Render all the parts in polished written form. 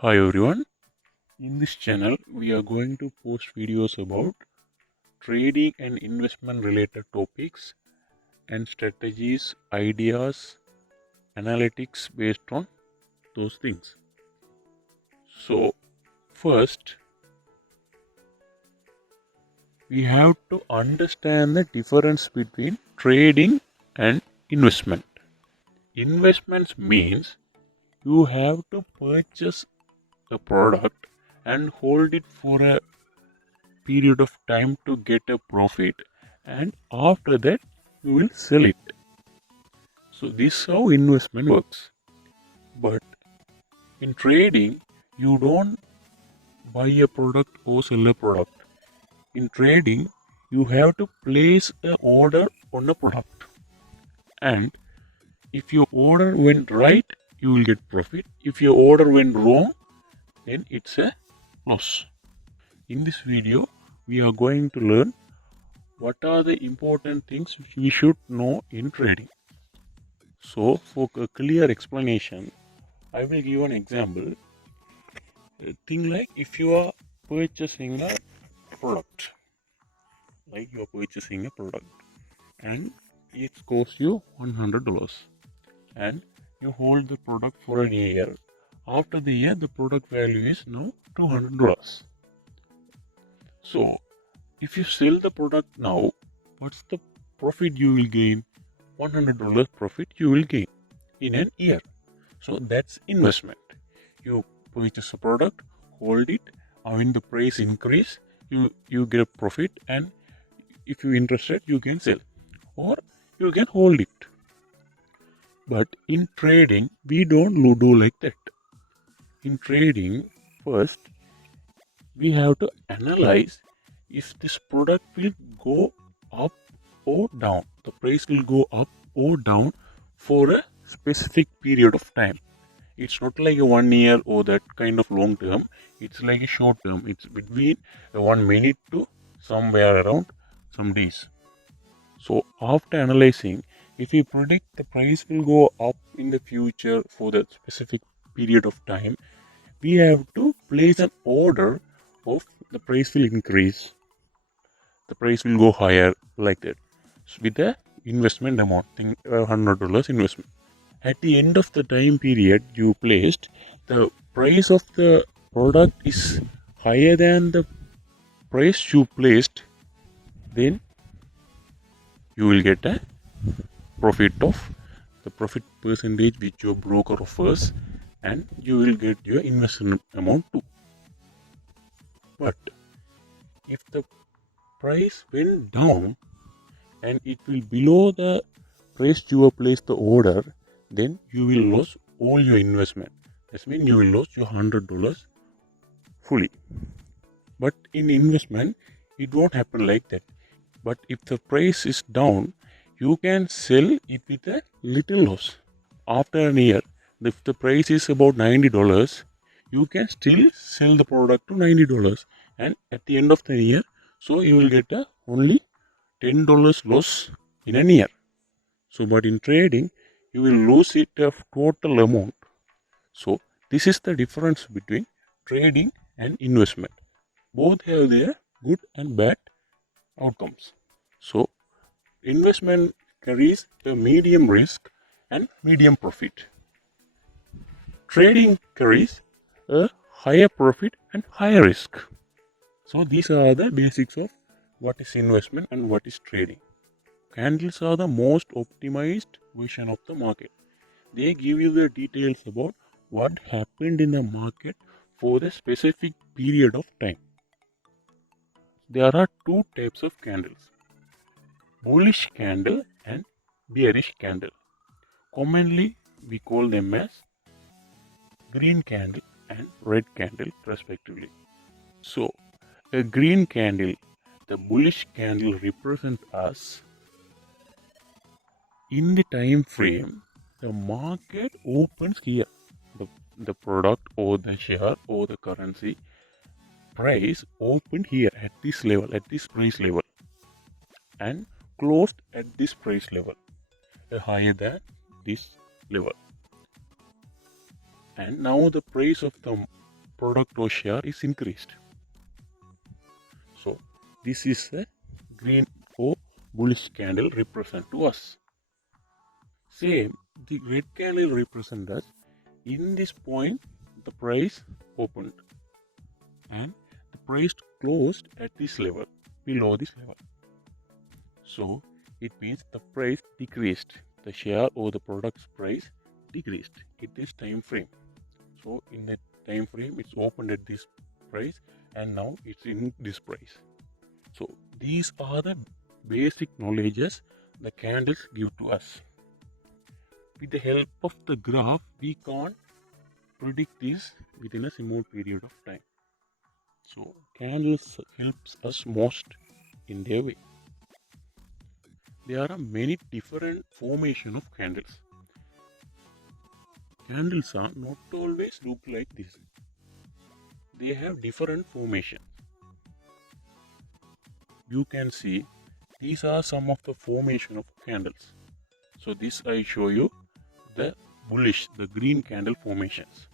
Hi everyone, in this channel we are going to post videos about trading and investment related topics and strategies, ideas, analytics based on those things. So first we have to understand the difference between trading and investment. Investments means you have to purchase a product and hold it for a period of time to get a profit, and after that you will sell it. So this is how investment works. But in trading you don't buy a product or sell a product. In trading you have to place an order on a product, and if your order went right you will get profit. If your order went wrong then it's a loss. In this video we are going to learn what are the important things which we should know in trading. So, for a clear explanation, I will give an example. A thing like if you are purchasing a product, and it costs you $100, and you hold the product for a year. After the year, the product value is now $200. So, if you sell the product now, what's the profit you will gain? $100 profit you will gain in an year. So that's investment. You purchase a product, hold it, when the price increase, you get a profit, and if you're interested, you can sell or you can hold it. But in trading, we don't do like that. In trading, first we have to analyze if this product will go up or down. The price will go up or down for a specific period of time. It's not like a 1 year or that kind of long term. It's like a short term. It's between 1 minute to somewhere around some days. So after analyzing, if we predict the price will go up in the future for that specific period of time, we have to place an order of the price will increase, the price will go higher, like that. So with the investment amount, $100 investment. At the end of the time period you placed, the price of the product is higher than the price you placed, then you will get a profit of the profit percentage which your broker offers, and you will get your investment amount too. But if the price went down and it will below the price you have placed the order, then you will lose all your investment. That means you will lose your $100 fully. But in investment, it won't happen like that. But if the price is down, you can sell it with a little loss. After a year, if the price is about $90, you can still sell the product to $90. And at the end of the year, so you will get a only $10 loss in a year. So, but in trading, you will lose it of total amount. So, this is the difference between trading and investment. Both have their good and bad outcomes. So, investment carries a medium risk and medium profit. Trading carries a higher profit and higher risk. So, these are the basics of what is investment and what is trading. Candles are the most optimized version of the market. They give you the details about what happened in the market for the specific period of time. There are two types of candles: bullish candle and bearish candle. Commonly, we call them as green candle and red candle respectively. So, a green candle, the bullish candle, represents us in the time frame the market opens here. The product or the share or the currency price opened here at this level, at this price level, and closed at this price level, higher than this level. And now the price of the product or share is increased. So this is a green or bullish candle represent to us. Same, the red candle represent us. In this point, the price opened and the price closed at this level, below this level. So it means the price decreased. The share or the product's price decreased. It is time frame. So in that time frame, it's opened at this price and now it's in this price. So these are the basic knowledges the candles give to us. With the help of the graph, we can't predict this within a small period of time. So candles helps us most in their way. There are many different formation of candles. Candles are not always look like this. They have different formation. You can see these are some of the formation of candles. So this I show you the bullish, the green candle formations.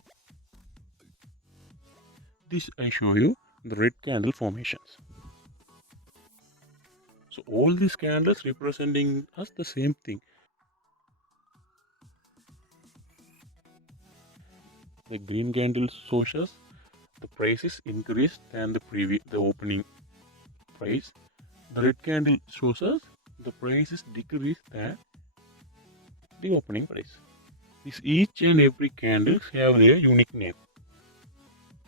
This I show you the red candle formations. So all these candles representing us the same thing. The green candle shows us the price is increased than the opening price. The red candle shows us the price is decreased than the opening price. This each and every candles have their unique name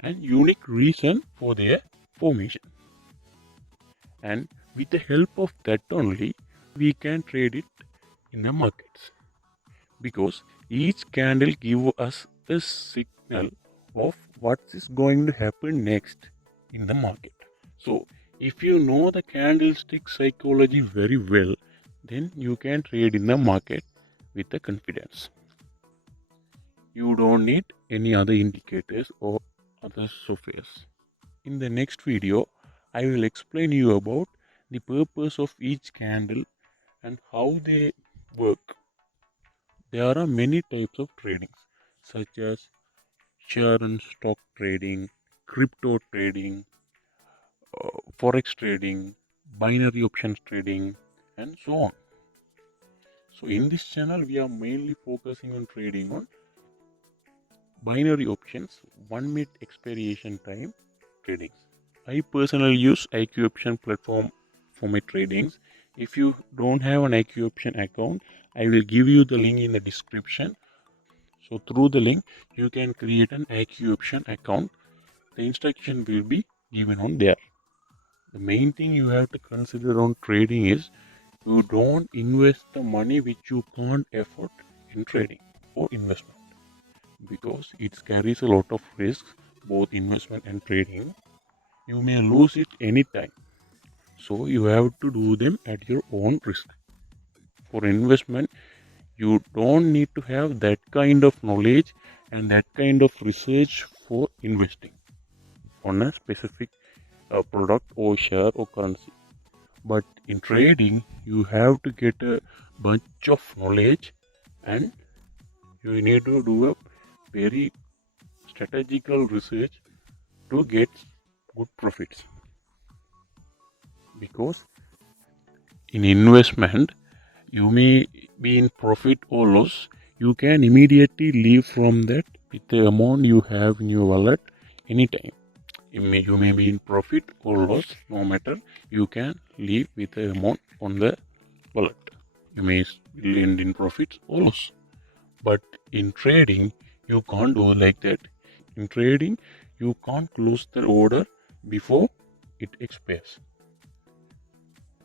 and unique reason for their formation. And with the help of that only, we can trade it in the markets. Because each candle gives us a signal of what is going to happen next in the market. So if you know the candlestick psychology very well, then you can trade in the market with the confidence. You don't need any other indicators or other softwares. In the next video, I will explain you about the purpose of each candle and how they work. There are many types of trading, such as share and stock trading, crypto trading, Forex trading, binary options trading, and so on. So in this channel, we are mainly focusing on trading on binary options, 1 minute expiration time tradings. I personally use IQ option platform for my tradings. If you don't have an IQ option account, I will give you the link in the description. So through the link, you can create an IQ option account. The instruction will be given on there. The main thing you have to consider on trading is you don't invest the money which you can't afford in trading or investment, because it carries a lot of risks, both investment and trading. You may lose it anytime. So you have to do them at your own risk. For investment, you don't need to have that kind of knowledge and that kind of research for investing on a specific product or share or currency. But in trading, you have to get a bunch of knowledge and you need to do a very strategical research to get good profits. Because in investment, you may be in profit or loss. You can immediately leave from that with the amount you have in your wallet anytime. You may be in profit or loss, no matter. You can leave with the amount on the wallet. You may end in profit or loss. But in trading, you can't do like that. In trading, you can't close the order before it expires.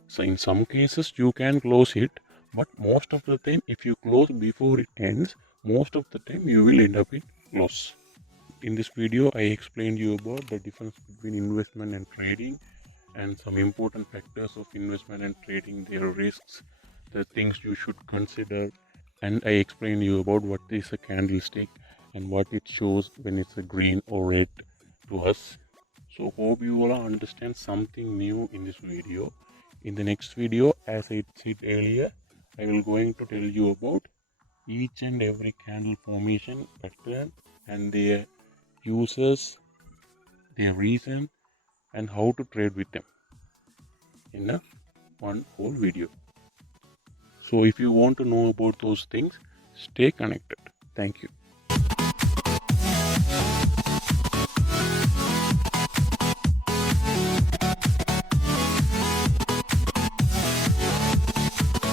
So in some cases you can close it, but most of the time if you close before it ends, most of the time you will end up in loss. In this video I explained you about the difference between investment and trading and some important factors of investment and trading, their risks, the things you should consider, and I explained you about what is a candlestick and what it shows when it's a green or red to us. So hope you all understand something new in this video. In the next video, as I said earlier, I will going to tell you about each and every candle formation pattern and their uses their reason, and how to trade with them in a one whole video. So if you want to know about those things, stay connected. Thank you.